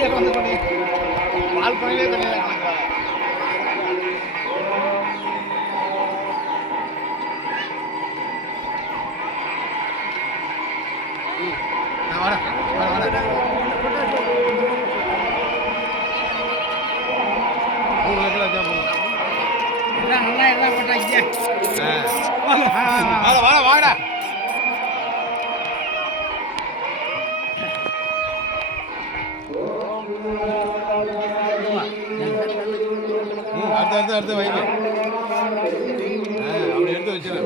பால் பண்ணவே தண்ணியில் வாடா அடுத்து வைங்க அப்படி எடுத்து வச்சிரு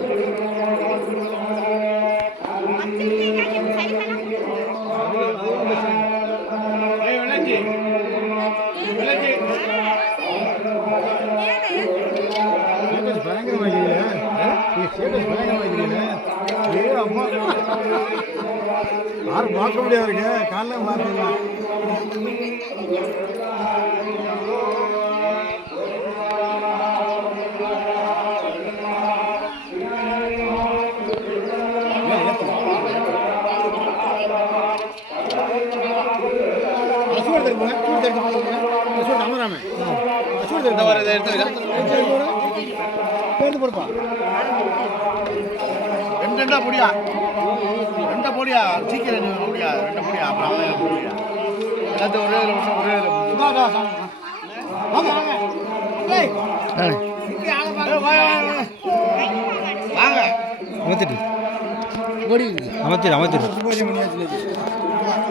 யாரும் பார்க்க முடியாது இருக்கு காலைல பார்த்துக்கலாம் ரெண்டா பொடியா ரெண்டா பொடியா சீக்கிரம் பொடியா ரெண்டு பொடியா அப்புறம் பொடியா எல்லாத்தையும் ஒரே வாங்க அமைச்சிட்டு அமைச்சிரு